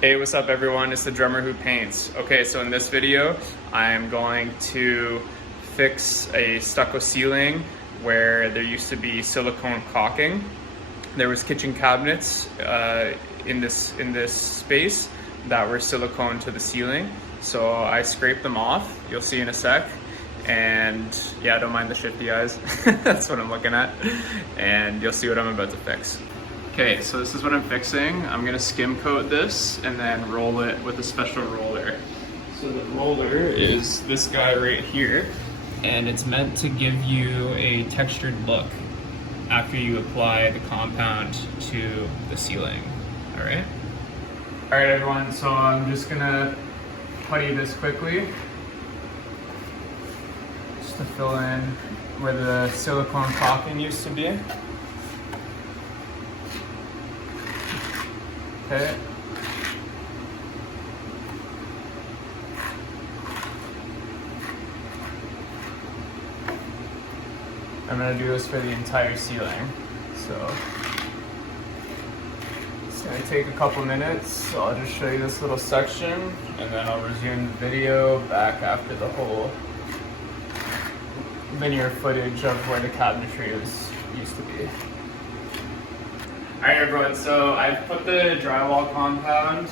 Hey, what's up everyone? It's the drummer who paints. Okay, so in this video, I'm going to fix a stucco ceiling where there used to be silicone caulking. There was kitchen cabinets in this space that were silicone to the ceiling. So I scraped them off, you'll see in a sec. And yeah, don't mind the shifty eyes. That's what I'm looking at. And you'll see what I'm about to fix. Okay, so this is what I'm fixing. I'm gonna skim coat this and then roll it with a special roller. So the roller is this guy right here, and it's meant to give you a textured look after you apply the compound to the ceiling, all right? All right, everyone, so I'm just gonna putty this quickly, just to fill in where the silicone caulking used to be. Okay. I'm gonna do this for the entire ceiling. So it's gonna take a couple minutes. So I'll just show you this little section and then I'll resume the video back after the whole linear footage of where the cabinetry used to be. Alright everyone, so I've put the drywall compound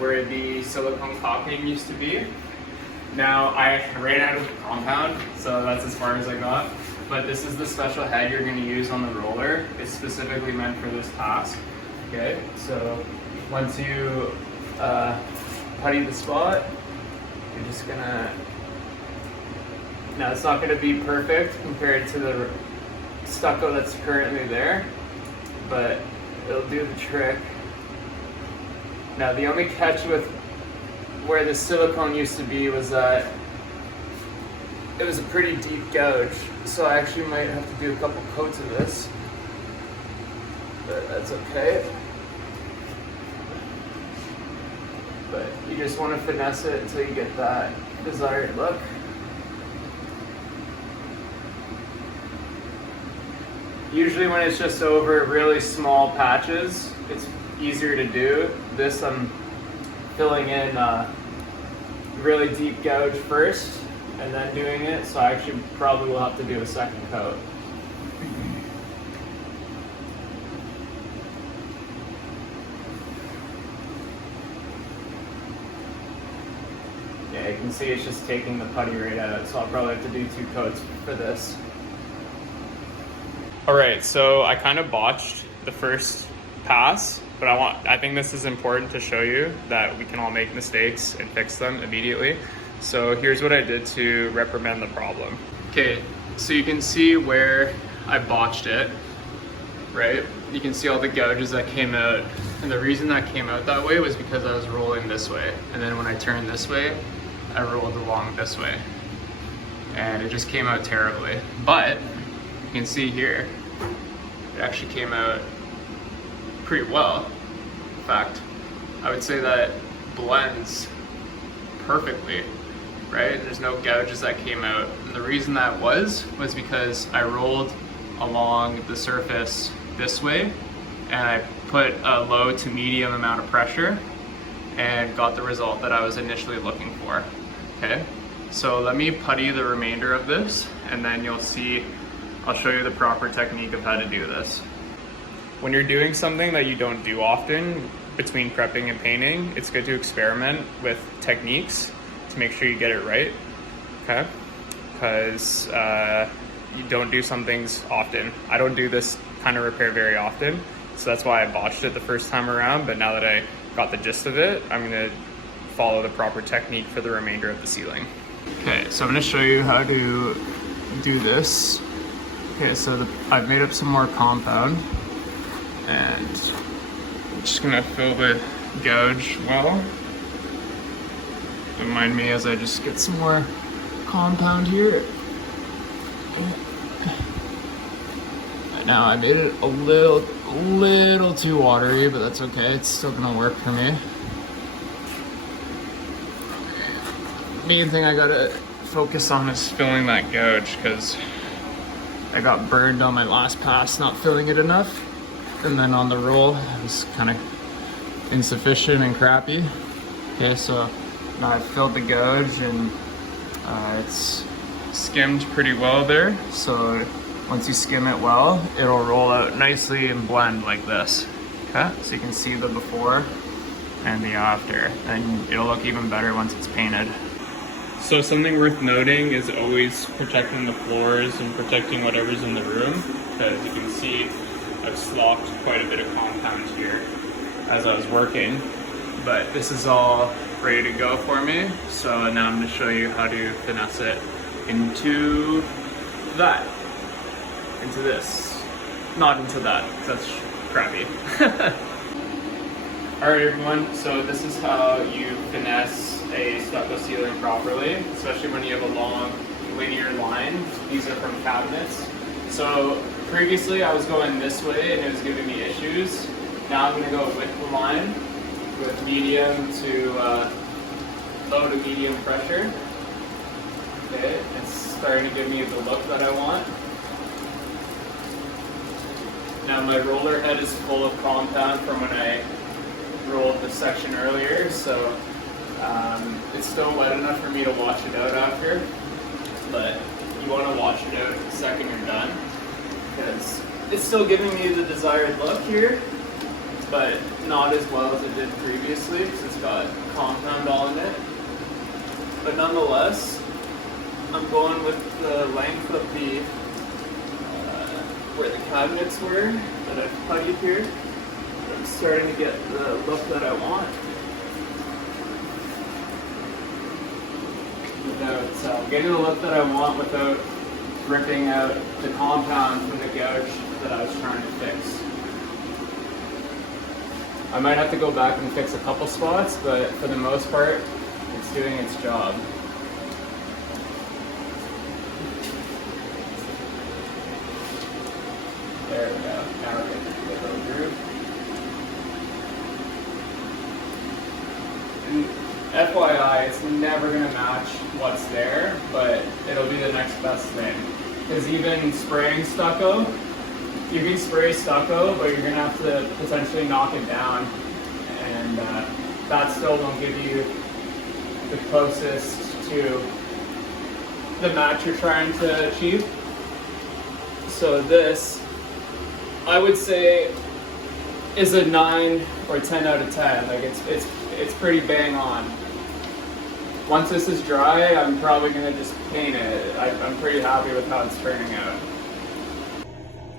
where the silicone caulking used to be. Now I ran out of the compound, so that's as far as I got. But this is the special head you're going to use on the roller. It's specifically meant for this task. Okay, so once you putty the spot, you're just gonna. Now it's not going to be perfect compared to the stucco that's currently there, but it'll do the trick. Now the only catch with where the silicone used to be was that it was a pretty deep gouge, so I actually might have to do a couple coats of this, but that's okay. But you just want to finesse it until you get that desired look. Usually when it's just over really small patches, it's easier to do. This I'm filling in really deep gouge first and then doing it, so I actually probably will have to do a second coat. Yeah, you can see it's just taking the putty right out, so I'll probably have to do 2 coats for this. All right, so I kind of botched the first pass, but I think this is important to show you that we can all make mistakes and fix them immediately. So here's what I did to reprimand the problem. Okay, so you can see where I botched it, right? You can see all the gouges that came out, and the reason that came out that way was because I was rolling this way, and then when I turned this way, I rolled along this way, and it just came out terribly. But you can see here, it actually came out pretty well. In fact, I would say that blends perfectly, right? There's no gouges that came out. And the reason that was because I rolled along the surface this way and I put a low to medium amount of pressure and got the result that I was initially looking for, okay? So let me putty the remainder of this and then you'll see, I'll show you the proper technique of how to do this. When you're doing something that you don't do often between prepping and painting, it's good to experiment with techniques to make sure you get it right, okay? Because you don't do some things often. I don't do this kind of repair very often, so that's why I botched it the first time around, but now that I got the gist of it, I'm gonna follow the proper technique for the remainder of the ceiling. Okay, so I'm gonna show you how to do this. Okay, so I've made up some more compound, and I'm just gonna fill the gouge well. Don't mind me as I just get some more compound here. Now I made it a little too watery, but that's okay. It's still gonna work for me. Main thing I gotta focus on is filling that gouge, because I got burned on my last pass not filling it enough. And then on the roll, I was kind of insufficient and crappy. Okay, so now I've filled the gouge and it's skimmed pretty well there. So once you skim it well, it'll roll out nicely and blend like this. Okay, so you can see the before and the after, and it'll look even better once it's painted. So something worth noting is always protecting the floors and protecting whatever's in the room, because you can see I've slopped quite a bit of compound here as I was working, but this is all ready to go for me. So now I'm going to show you how to finesse it into that, into this, not into that, because that's crappy. Alright everyone, so this is how you finesse a stucco ceiling properly, especially when you have a long linear line. These are from cabinets. So previously I was going this way and it was giving me issues. Now I'm going to go with the line, with medium to low to medium pressure. Okay, it's starting to give me the look that I want. Now my roller head is full of compound from when I rolled the section earlier, so it's still wet enough for me to wash it out after, but you want to wash it out the second you're done, because it's still giving me the desired look here, but not as well as it did previously because it's got compound all in it. But nonetheless, I'm going with the length of the where the cabinets were that I've puttied here. I'm starting to get the look that I want without getting the look that I want without ripping out the compound from the gouge that I was trying to fix. I might have to go back and fix a couple spots, but for the most part, it's doing its job. There we go. Now we're getting a little groove. And FYI, it's never going to match what's there, but it'll be the next best thing. Because even spraying stucco, you can spray stucco, but you're going to have to potentially knock it down, and that still won't give you the closest to the match you're trying to achieve. So this, I would say, is a 9 or 10 out of 10. Like it's pretty bang on. Once this is dry, I'm probably gonna just paint it. I'm pretty happy with how it's turning out.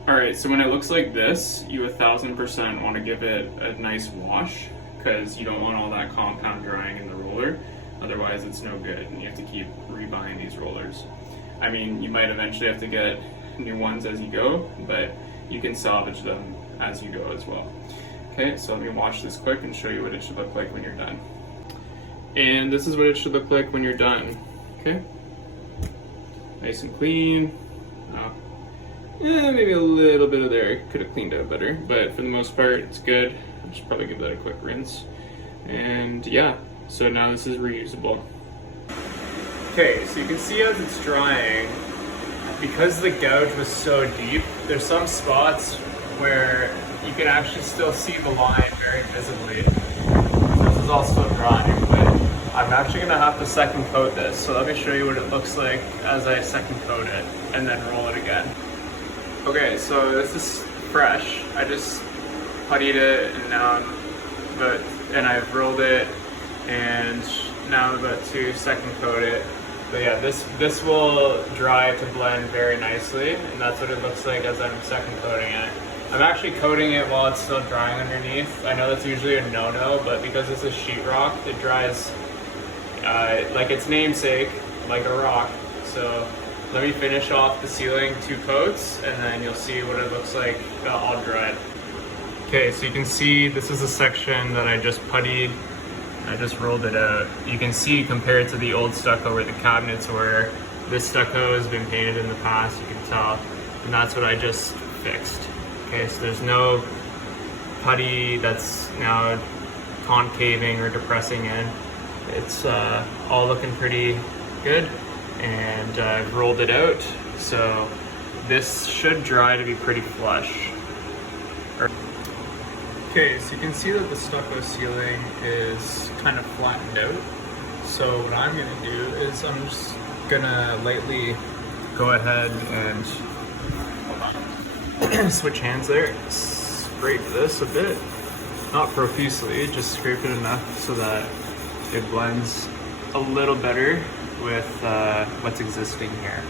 Alright, so when it looks like this, you 1000% want to give it a nice wash, because you don't want all that compound drying in the roller. Otherwise it's no good, and you have to keep rebuying these rollers. I mean, you might eventually have to get new ones as you go, but you can salvage them as you go as well. Okay, so let me wash this quick and show you what it should look like when you're done. And this is what it should look like when you're done. Okay, nice and clean. Maybe a little bit of there could have cleaned out better, but for the most part it's good. I should probably give that a quick rinse. And yeah, so now this is reusable. Okay, so you can see as it's drying, because the gouge was so deep, there's some spots where you can actually still see the line very visibly. This is all still drying, but I'm actually gonna have to second coat this. So let me show you what it looks like as I second coat it and then roll it again. Okay, so this is fresh. I just puttied it and now I've rolled it, and now I'm about to second coat it. But yeah, this will dry to blend very nicely, and that's what it looks like as I'm second coating it. I'm actually coating it while it's still drying underneath. I know that's usually a no-no, but because this is sheetrock, it dries like its namesake, like a rock. So let me finish off the ceiling 2 coats, and then you'll see what it looks like all dried. Okay, so you can see this is a section that I just puttied. I just rolled it out. You can see compared to the old stucco where the cabinets were, this stucco has been painted in the past, you can tell, and that's what I just fixed. Okay, so there's no putty that's now concaving or depressing in. It's all looking pretty good, and I've rolled it out, so this should dry to be pretty flush. Okay, Okay, so you can see that the stucco ceiling is kind of flattened out. So what I'm gonna do is I'm just gonna lightly go ahead and switch hands there. Scrape this a bit, not profusely, just scrape it enough so that it blends a little better with what's existing here.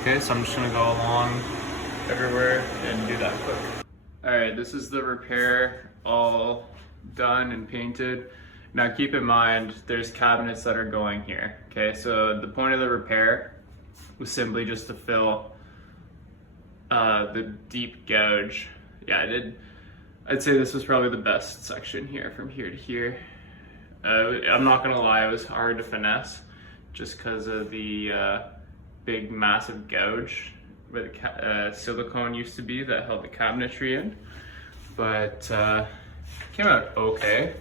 Okay, so I'm just gonna go along everywhere and do that quick. All right, this is the repair all done and painted. Now keep in mind, there's cabinets that are going here. Okay, so the point of the repair was simply just to fill the deep gouge. Yeah, I'd say this was probably the best section here, from here to here. I'm not gonna lie, it was hard to finesse just because of the big massive gouge where the silicone used to be that held the cabinetry in. But came out okay.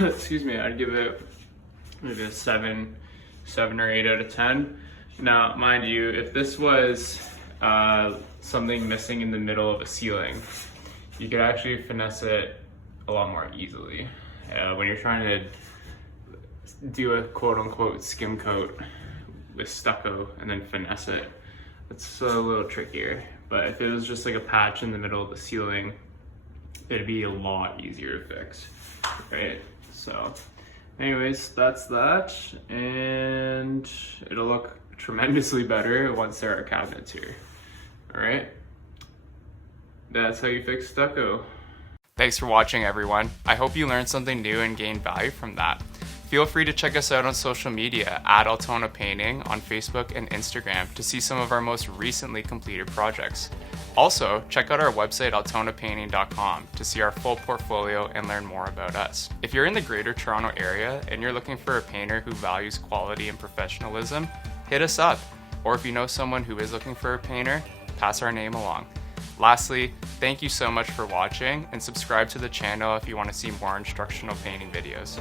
Excuse me, I'd give it maybe a 7 or 8 out of 10. Now, mind you, if this was something missing in the middle of a ceiling, you could actually finesse it a lot more easily. When you're trying to do a quote-unquote skim coat with stucco and then finesse it, it's a little trickier. But if it was just like a patch in the middle of the ceiling, it'd be a lot easier to fix, right? So anyways, that's that, and it'll look tremendously better once there are cabinets here. All right, that's how you fix stucco. Thanks for watching, everyone. I hope you learned something new and gained value from that. Feel free to check us out on social media at Altona Painting on Facebook and Instagram to see some of our most recently completed projects. Also, check out our website altonapainting.com to see our full portfolio and learn more about us. If you're in the Greater Toronto area and you're looking for a painter who values quality and professionalism, hit us up. Or if you know someone who is looking for a painter, pass our name along. Lastly, thank you so much for watching, and subscribe to the channel if you want to see more instructional painting videos.